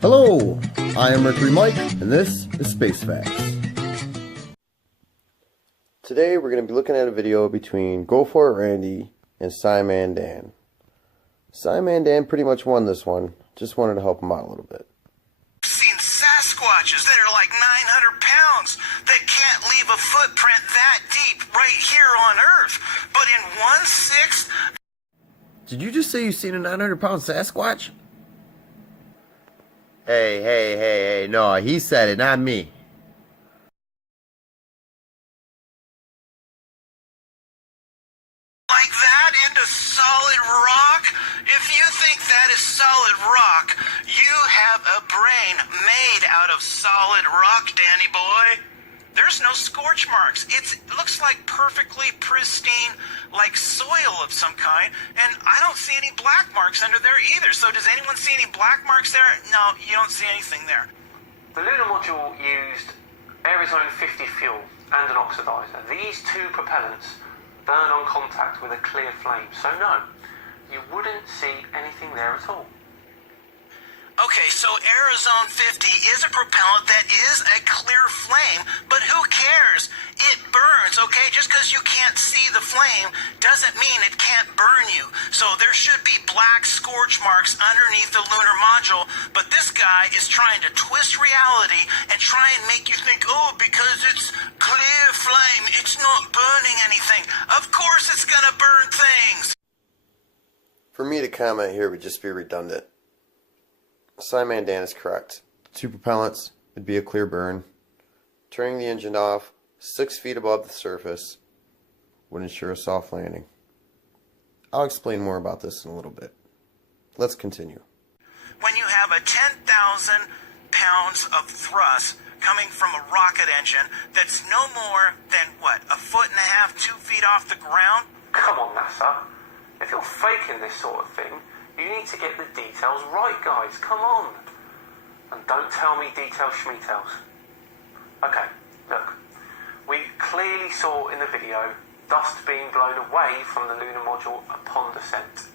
Hello, I am Mercury Mike, and this is Space Facts. Today we're going to be looking at a video between Goforit Randy and Sciman Dan. Sciman Dan pretty much won this one, just wanted to help him out a little bit. I've seen Sasquatches that are like 900 pounds that can't leave a footprint that deep right here on Earth, but in 1/6... Did you just say you've seen a 900-pound Sasquatch? Hey, no, he said it, not me. like that into solid rock? If you think that is solid rock, you have a brain made out of solid rock, Danny boy. There's no scorch marks. It looks like perfectly pristine, like soil of some kind, and I don't see any black marks under there either. So does anyone see any black marks there? No, you don't see anything there. The lunar module used Aerozone 50 fuel and an oxidizer. These two propellants burn on contact with a clear flame, so no, you wouldn't see anything there at all. Okay, so Aerozone 50 is a propellant that is a clear flame, but who cares? It burns, okay? Just because you can't see the flame doesn't mean it can't burn you. So there should be black scorch marks underneath the lunar module, but this guy is trying to twist reality and try and make you think, oh, because it's clear flame, it's not burning anything. Of course it's gonna burn things. For me to comment here would just be redundant. Sciman Dan is correct. Two propellants would be a clear burn. Turning the engine off 6 feet above the surface would ensure a soft landing. I'll explain more about this in a little bit. Let's continue. When you have a 10,000 pounds of thrust coming from a rocket engine that's no more than, what, 1.5 feet, 2 feet off the ground? Come on, NASA. If you're faking this sort of thing, you need to get the details right, guys. Come on. And don't tell me details schmetels. Okay, look. We clearly saw in the video dust being blown away from the lunar module upon descent.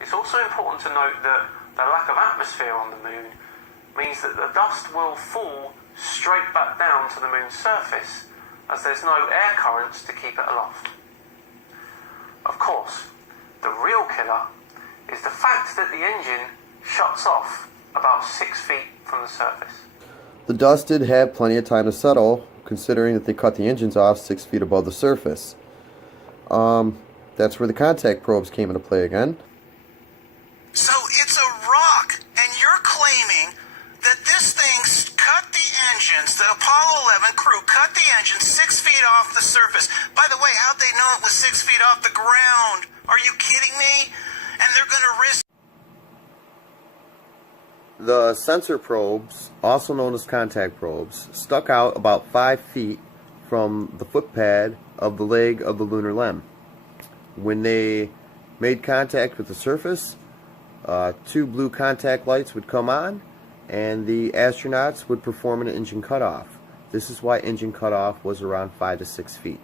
It's also important to note that the lack of atmosphere on the moon means that the dust will fall straight back down to the moon's surface, as there's no air currents to keep it aloft. Of course, the real killer is the fact that the engine shuts off about 6 feet from the surface. The dust did have plenty of time to settle, considering that they cut the engines off 6 feet above the surface. That's where the contact probes came into play again. So it's a rock, and you're claiming that this thing cut the engines, the Apollo 11 crew cut the engine 6 feet off the surface. By the way, how'd they know it was 6 feet off the ground? Are you kidding me? And they're going to risk... The sensor probes, also known as contact probes, stuck out about 5 feet from the footpad of the leg of the lunar LEM. When they made contact with the surface, 2 blue contact lights would come on, and the astronauts would perform an engine cutoff. This is why engine cutoff was around 5 to 6 feet.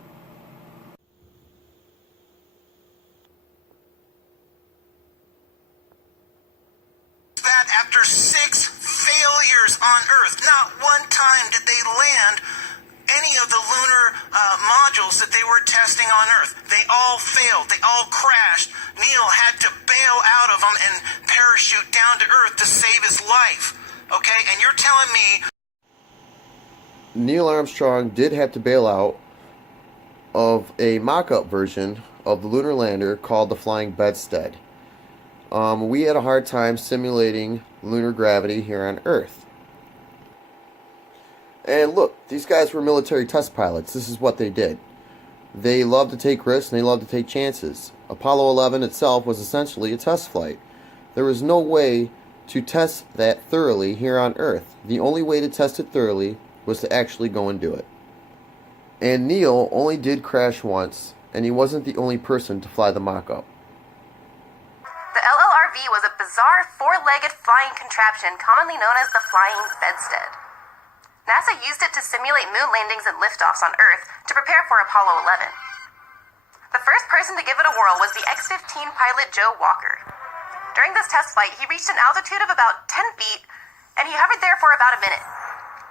After 6 failures on Earth, not one time did they land any of the lunar modules that they were testing on Earth. They all failed. They all crashed. Neil had to bail out of them and parachute down to Earth to save his life. Okay, and you're telling me... Neil Armstrong did have to bail out of a mock-up version of the lunar lander called the Flying Bedstead. We had a hard time simulating lunar gravity here on Earth. And look, these guys were military test pilots. This is what they did. They love to take risks and they love to take chances. Apollo 11 itself was essentially a test flight. There was no way to test that thoroughly here on Earth. The only way to test it thoroughly was to actually go and do it. And Neil only did crash once, and he wasn't the only person to fly the mock-up. The LLRV was a bizarre four-legged flying contraption commonly known as the Flying Bedstead. NASA used it to simulate moon landings and liftoffs on Earth to prepare for Apollo 11. The first person to give it a whirl was the X-15 pilot Joe Walker. During this test flight, he reached an altitude of about 10 feet and he hovered there for about a minute.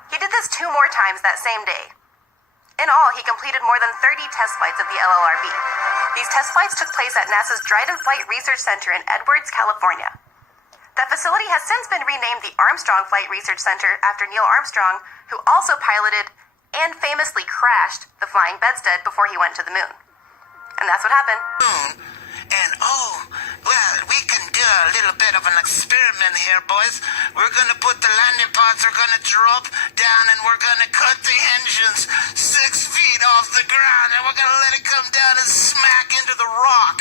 He did this 2 more times that same day. In all, he completed more than 30 test flights of the LLRV. These test flights took place at NASA's Dryden Flight Research Center in Edwards, California. That facility has since been renamed the Armstrong Flight Research Center after Neil Armstrong, who also piloted and famously crashed the flying bedstead before he went to the moon. And that's what happened. And well, we can do a little bit of an experiment here, boys. We're gonna put the landing pods are gonna drop down and we're gonna cut the engines 6 feet off the ground and we're gonna let it come down and smack into the rock.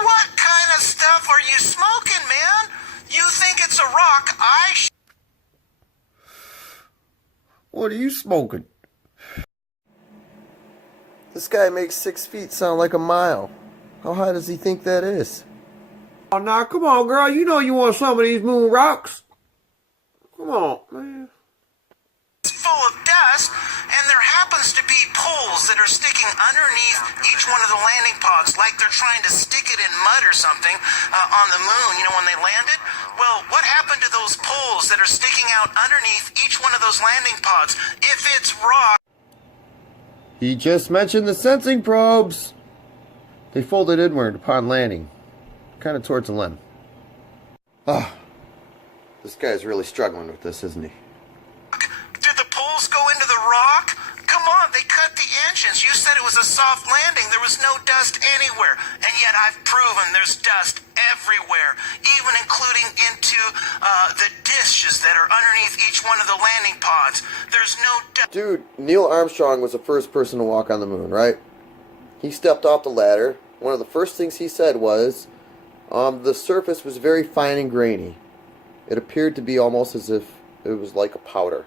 What kind of stuff are you smoking, man? You think it's a rock? What are you smoking? This guy makes 6 feet sound like a mile. How high does he think that is? Oh, now, come on, girl. You know you want some of these moon rocks. Come on, man. It's full of dust, and there happens to be poles that are sticking underneath each one of the landing pods, like they're trying to stick it in mud or something on the moon, you know, when they landed. Well, what happened to those poles that are sticking out underneath each one of those landing pods? If it's rock... He just mentioned the sensing probes. They folded inward upon landing, kind of towards the limb. This guy's really struggling with this, isn't he? Did the poles go into the rock? Come on, they cut the engines. You said it was a soft landing. There was no dust anywhere. And yet I've proven there's dust everywhere, even including into the dishes that are underneath each one of the landing pods. There's no dust. Dude, Neil Armstrong was the first person to walk on the moon, right? He stepped off the ladder. One of the first things he said was, the surface was very fine and grainy. It appeared to be almost as if it was like a powder.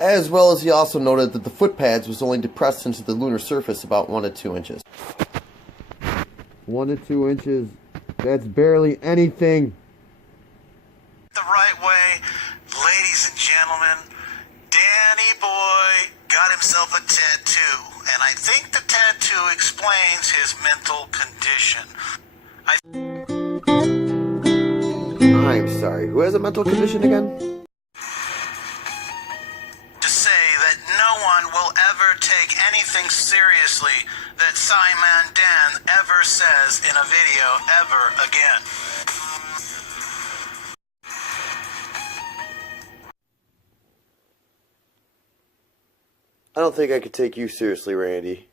As well as he also noted that the footpads was only depressed into the lunar surface about 1 to 2 inches. 1 to 2 inches, that's barely anything. The right way, ladies and gentlemen, Danny boy got himself a tattoo. And I think the tattoo explains his mental condition. I'm sorry, who has a mental condition again? To say that no one will ever take anything seriously that Sciman Dan ever says in a video ever again. I don't think I could take you seriously, Randy.